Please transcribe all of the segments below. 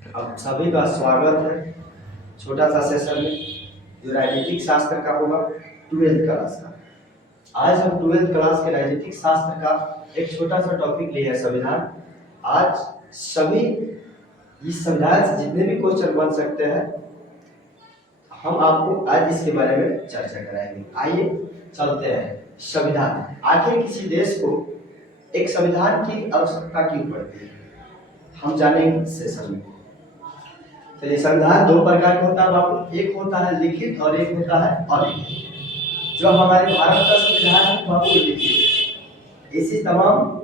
अब सभी का स्वागत है छोटा सा सेशन में जो राजनीतिक शास्त्र का होगा 12th क्लास का। आज हम 12th क्लास के राजनीतिक शास्त्र का एक छोटा सा टॉपिक लिया है संविधान। आज सभी इस संविधान से जितने भी क्वेश्चन बन सकते हैं हम आपको आज इसके बारे में चर्चा कराएंगे। आइए चलते हैं। संविधान, आखिर किसी देश को एक संविधान की आवश्यकता क्यों पड़ती है हम जानेंगे इस सेशन में। चलिए, संविधान दो प्रकार का होता है बाबू, एक होता है लिखित और एक होता है अलिखित। जो हमारे भारत का संविधान है बाबू लिखित है। इसी तमाम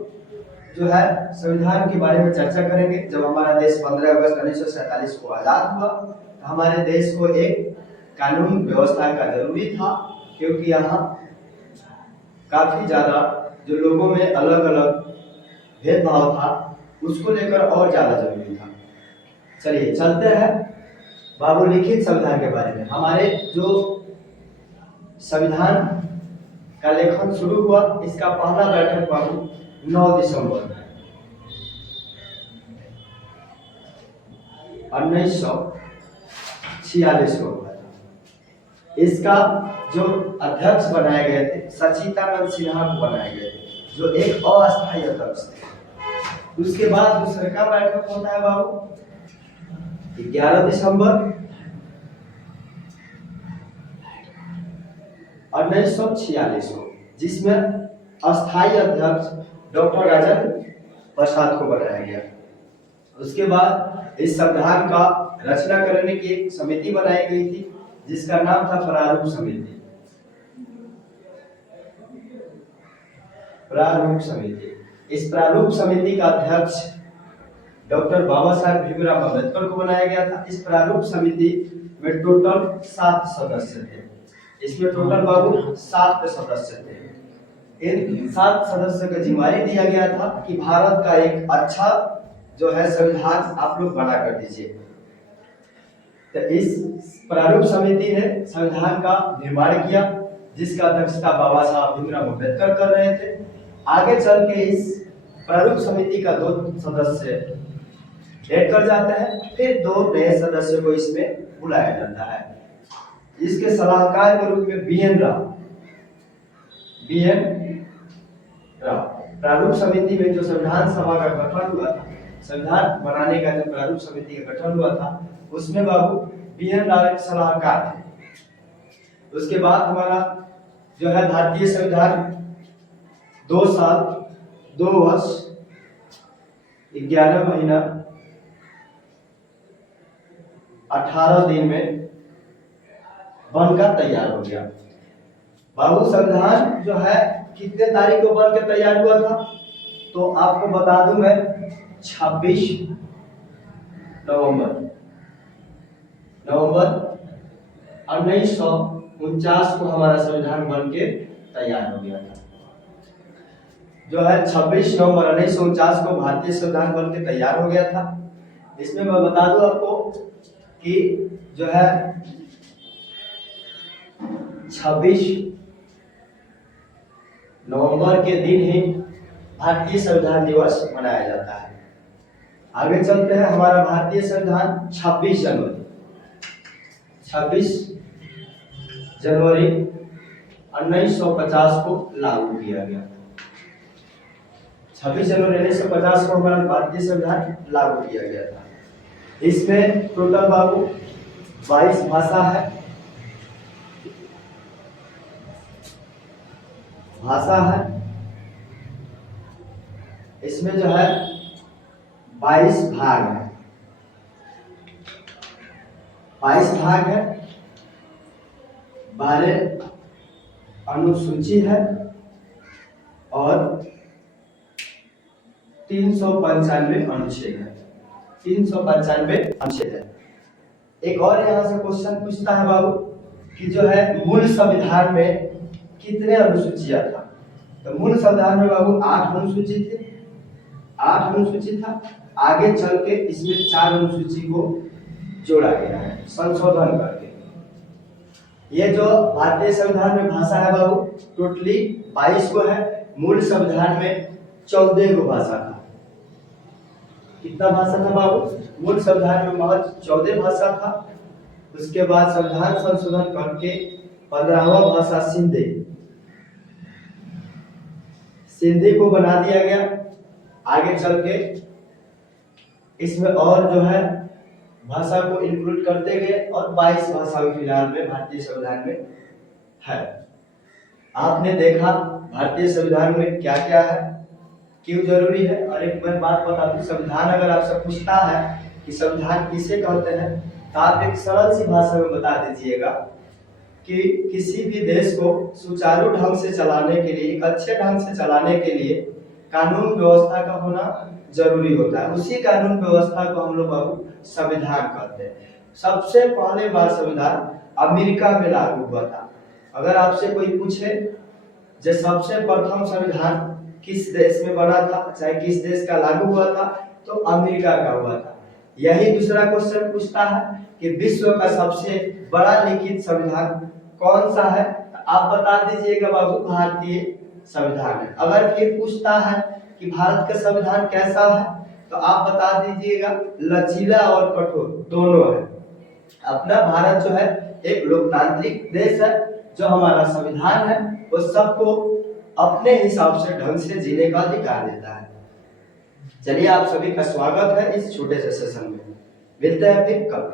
जो है संविधान के बारे में चर्चा करेंगे। जब हमारा देश 15 अगस्त 1947 को आजाद हुआ तो हमारे देश को एक कानून व्यवस्था का जरूरी था, क्योंकि यहाँ काफी ज्यादा जो लोगों में अलग अलग भेदभाव था उसको लेकर और ज्यादा जरूरी था। चलिए चलते हैं बाबू लिखित संविधान के बारे में। हमारे जो संविधान का लेखन शुरू हुआ, इसका पहला बैठक बाबू 9 दिसंबर 1946 को हुआ था। इसका जो अध्यक्ष बनाए गए थे सचिदानंद सिन्हा को बनाए गए थे, जो एक अस्थायी अध्यक्ष थे। उसके बाद दूसरे का बैठक होता है बाबू 11 दिसंबर 1946 को, जिसमें अस्थायी अध्यक्ष डॉक्टर राजेंद्र प्रसाद को बनाया गया। उसके बाद इस संविधान का रचना करने की एक समिति बनाई गई थी जिसका नाम था प्रारूप समिति। प्रारूप समिति, इस प्रारूप समिति का अध्यक्ष डॉक्टर बाबा साहेब भीमराव अम्बेडकर को बनाया गया था। इस प्रारूप समिति में टोटल 7 सदस्य थे। इसमें टोटल बाबू 7 सदस्य थे। इन 7 सदस्यों को जिम्मेदारी दिया गया था कि भारत का एक अच्छा जो है संविधान आप लोग बना कर दीजिए। तो इस प्रारूप समिति ने संविधान का निर्माण किया, जिसका अध्यक्षता बाबा साहब भीमराव अम्बेडकर कर रहे थे। आगे चल के इस प्रारूप समिति का 2 सदस्य ऐड कर जाता है, फिर 2 नए सदस्यों को इसमें बुलाया जाता है। इसके सलाहकार के रूप में बीएन राव प्रारूप समिति में जो संविधान सभा का गठन हुआ था, संविधान बनाने का जो प्रारूप समिति का गठन हुआ था, उसमें बाबू बीएन राव एक सलाहकार थे। उसके बाद हमारा जो है भारतीय संविधान 2 साल 2 वर्ष 11 महीना 18 दिन में बनकर तैयार हो गया। बाबू संविधान जो है कितने तारीख को बनकर तैयार हुआ था, तो आपको बता दूं मैं 26 नवंबर 1949 को हमारा संविधान बनके तैयार हो गया था। जो है 26 नवंबर 1949 को भारतीय संविधान बनके तैयार हो गया था। इसमें मैं बता दूं आपको कि जो है 26 नवंबर के दिन ही भारतीय संविधान दिवस मनाया जाता है। आगे चलते हैं। हमारा भारतीय संविधान 26 जनवरी 1950 को लागू किया गया। 26 जनवरी 1950 को हमारा भारतीय संविधान लागू किया गया था। इसमें टोटल बाबू 22 भाषा है। इसमें जो है 22 भाग है। 22 भाग है, 12 अनुसूची है और 395 अनुच्छेद है। 395 अनुच्छेद है। एक और यहाँ से क्वेश्चन पूछता है बाबू कि जो है मूल संविधान में कितने अनुसूचियां था, तो मूल संविधान में बाबू 8 अनुसूची थे। 8 अनुसूची था। आगे चल के इसमें 4 अनुसूची को जोड़ा गया है संशोधन करके। ये जो भारतीय संविधान में भाषा है बाबू टोटली 22 को है। मूल संविधान में 14 को भाषा था। कितना भाषा था बाबू? मूल संविधान में महज 14 भाषा था। उसके बाद संविधान संशोधन करके 15वां भाषा सिंधी को बना दिया गया। आगे चल के इसमें और जो है भाषा को इंक्लूड करते गए और 22 भाषा फिलहाल में भारतीय संविधान में है। आपने देखा भारतीय संविधान में क्या क्या है, क्यों जरूरी है। और एक मैं बात बता दूं, संविधान अगर आपसे पूछता है कि संविधान किसे कहते हैं, तो आप एक सरल सी भाषा में बता दीजिएगा कि किसी भी देश को सुचारू ढंग से चलाने के लिए, एक अच्छे ढंग से चलाने के लिए कानून व्यवस्था का होना जरूरी होता है। उसी कानून व्यवस्था को हम लोग बाबू संविधान कहते हैं। सबसे पहले बार संविधान अमेरिका में लागू हुआ था। अगर आपसे कोई पूछे जो सबसे प्रथम संविधान किस देश में बना था, चाहे किस देश का लागू हुआ था, तो अमेरिका का हुआ था। यही दूसरा क्वेश्चन पूछता है कि विश्व का सबसे बड़ा लिखित संविधान कौन सा है, तो आप बता दीजिएगा बाबू भारतीय संविधान है। अगर फिर पूछता है कि भारत का संविधान कैसा है, तो आप बता दीजिएगा लचीला और कठोर दोनों है। अपना भारत जो है एक लोकतांत्रिक देश है। जो हमारा संविधान है वो सबको अपने हिसाब से ढंग से जीने का अधिकार देता है। चलिए, आप सभी का स्वागत है इस छोटे से सेशन में। मिलते हैं फिर कल।